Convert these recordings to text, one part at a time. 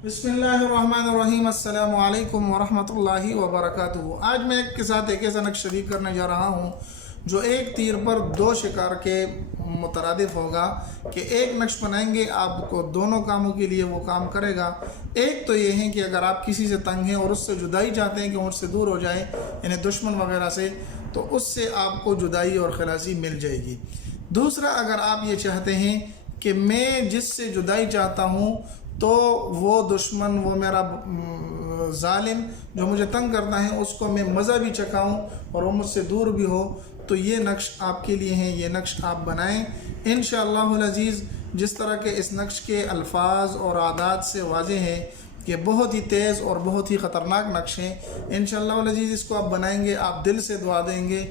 बिस्मिल्लाहिर्रहमानिर्रहीम अस्सलामु अलैकुम वरहमतुल्लाहि वबरकातुहू। आज मैं एक के साथ एक ऐसा नक्श शरीक करने जा रहा हूँ जो एक तीर पर दो शिकार के मुतरादिफ होगा कि एक नक्श बनाएंगे आपको दोनों कामों के लिए वो काम करेगा। एक तो ये है कि अगर आप किसी से तंग हैं और उससे जुदाई चाहते हैं कि मुझसे दूर हो जाए, यानी दुश्मन वगैरह से, तो उससे आपको जुदाई और खलासी मिल जाएगी। दूसरा, अगर आप ये चाहते हैं कि मैं जिससे जुदाई चाहता हूँ तो वो दुश्मन, वो मेरा ज़ालिम जो मुझे तंग करता है, उसको मैं मज़ा भी चखाऊं और वो मुझसे दूर भी हो, तो ये नक्श आपके लिए हैं। ये नक्श आप बनाएं इंशाअल्लाहुल अज़ीज़। जिस तरह के इस नक्श के अल्फाज और आदात से वाज़ेह है कि बहुत ही तेज़ और बहुत ही ख़तरनाक नक्श हैं। इंशाअल्लाहुल अज़ीज़ इसको आप बनाएंगे, आप दिल से दुआ देंगे,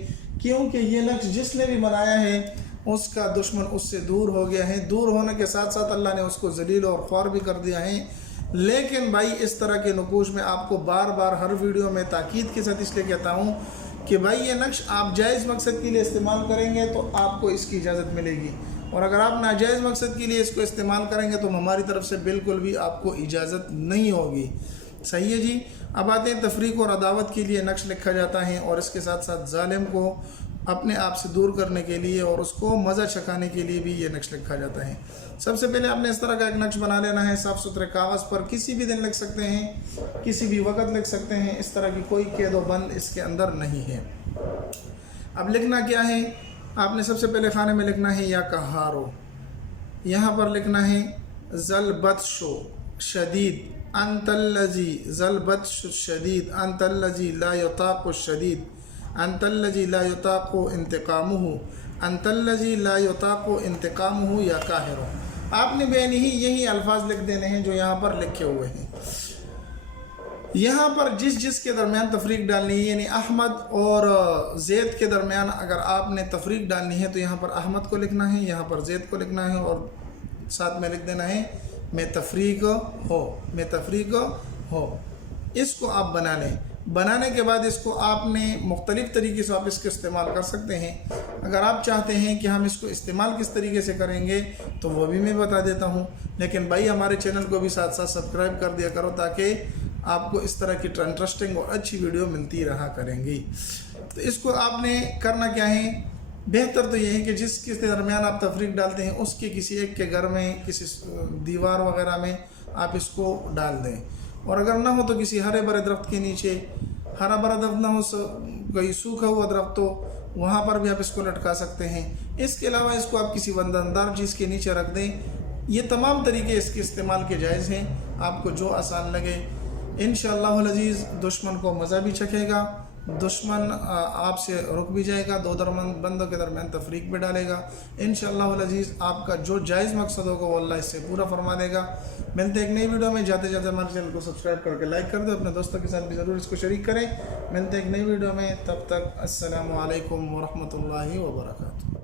क्योंकि ये नक्श जिसने भी बनाया है उसका दुश्मन उससे दूर हो गया है। दूर होने के साथ साथ अल्लाह ने उसको जलील और ख्वार भी कर दिया है। लेकिन भाई, इस तरह के नकूश में आपको बार बार हर वीडियो में ताकीद के साथ इसलिए कहता हूँ कि भाई ये नक्श आप जायज़ मकसद के लिए इस्तेमाल करेंगे तो आपको इसकी इजाज़त मिलेगी, और अगर आप नाजायज़ मकसद के लिए इसको इस्तेमाल करेंगे तो हमारी तरफ से बिल्कुल भी आपको इजाज़त नहीं होगी। सही है जी। अब आते हैं तफरीक और अदावत के लिए नक्श लिखा जाता है, और इसके साथ साथ ज़ालिम को अपने आप से दूर करने के लिए और उसको मज़ा चखाने के लिए भी ये नक्श लिखा जाता है। सबसे पहले आपने इस तरह का एक नक्श बना लेना है। साफ़ सुथरे कागज़ पर किसी भी दिन लिख सकते हैं, किसी भी वक्त लिख सकते हैं। इस तरह की कोई कैद व बंद इसके अंदर नहीं है। अब लिखना क्या है, आपने सबसे पहले खाने में लिखना है या कहारो। यहाँ पर लिखना है ज़ल बत्शो शदीद अंतल्लजी, ज़ल बत्श शदीद अंतल्लजी ला युताक़ु शदीद अंतल्लजी ला युताक़ु इंतकामुहु अंतल्लजी ला युताक़ु इंतकामुहु या काहिरो। आपने बेन ही यही अल्फाज लिख देने हैं जो यहाँ पर लिखे हुए हैं। यहाँ पर जिस के दरमियान तफरीक डालनी है, यानी अहमद और ज़ैद के दरमियान अगर आपने तफरीक डालनी है तो यहाँ पर अहमद को लिखना है, यहाँ पर ज़ैद को लिखना है, और साथ में लिख देना है मैं तफरीक हो, मैं तफरीक हो। इसको आप बना लें। बनाने के बाद इसको आपने मुख्तलिफ़ तरीके से आप इसको इस्तेमाल कर सकते हैं। अगर आप चाहते हैं कि हम इसको इस्तेमाल किस तरीके से करेंगे तो वो भी मैं बता देता हूँ। लेकिन भाई, हमारे चैनल को भी साथ साथ सब्सक्राइब कर दिया करो ताकि आपको इस तरह की इंटरेस्टिंग और अच्छी वीडियो मिलती रहा करेंगी। तो इसको आपने करना क्या है, बेहतर तो ये है कि जिसके दरमियान आप तफरीक डालते हैं उसके किसी एक के घर में, किसी दीवार वगैरह में आप इसको डाल दें, और अगर ना हो तो किसी हरे भरे दरख्त के नीचे। हरा भरा दरख्त ना हो, कोई सूखा हुआ दरख्त तो वहाँ पर भी आप इसको लटका सकते हैं। इसके अलावा इसको आप किसी वंदनदार चीज़ के नीचे रख दें। ये तमाम तरीके इसके इस्तेमाल के जायज़ हैं, आपको जो आसान लगे। इंशाअल्लाहुल अज़ीज़ दुश्मन को मज़ा भी चखेगा, दुश्मन आपसे रुक भी जाएगा, दो बंदों के दरमियान तफरीक भी डालेगा। इंशाअल्लाहुल अज़ीज़ आपका जो जायज़ मकसद होगा वो अल्लाह इससे पूरा फरमा देगा। मिलते एक नई वीडियो में। जाते जाते हमारे चैनल को सब्सक्राइब करके लाइक कर दो, अपने दोस्तों के साथ भी ज़रूर इसको शरीक करें। मिलते एक नई वीडियो में, तब तक अस्सलामु अलैकुम वरहमतुल्लाहि वबरकातुहू।